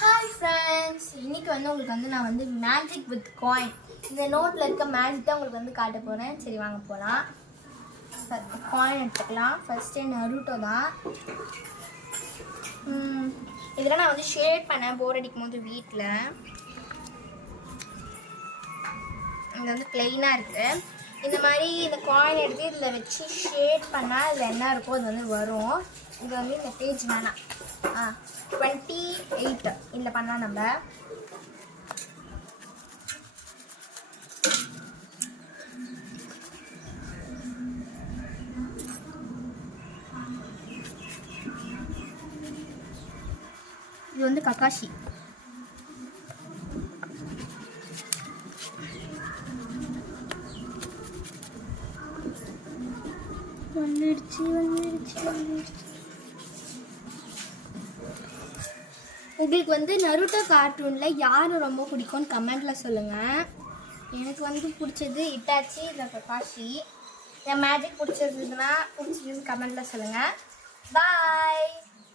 Hi friends, இன்றைக்கி உங்களுக்கு நான் மேஜிக் வித் காயின் இந்த நோட்டில் இருக்க மேஜிக் தான் உங்களுக்கு காட்ட போகிறேன். சரி வாங்க போகலாம். காயின் எடுத்துக்கலாம். ஃபஸ்ட்டு நருட்டோ தான். இதெல்லாம் நான் ஷேட் பண்ணேன் போர் அடிக்கும் போது வீட்டில். இது ப்ளெயினாக இருக்குது. இந்த மாதிரி இந்த காயின் எடுத்து இதில் வச்சு ஷேட் பண்ணால் இதில் என்ன இருக்கோ அது வரும். இது இந்த பேஜ் வேணாம். 28 இதில் பண்ணலாம் நம்ம. இது கக்காஷி. வந்துடுச்சு. உங்களுக்கு நருட்டோ கார்ட்டூனில் யார் ரொம்ப பிடிக்கும்னு கமெண்டில் சொல்லுங்கள். எனக்கு பிடிச்சது இட்டாச்சி, இல்லை கக்காஷி. என் மேஜிக் பிடிச்சதுன்னா கமெண்டில் சொல்லுங்கள். பாய்.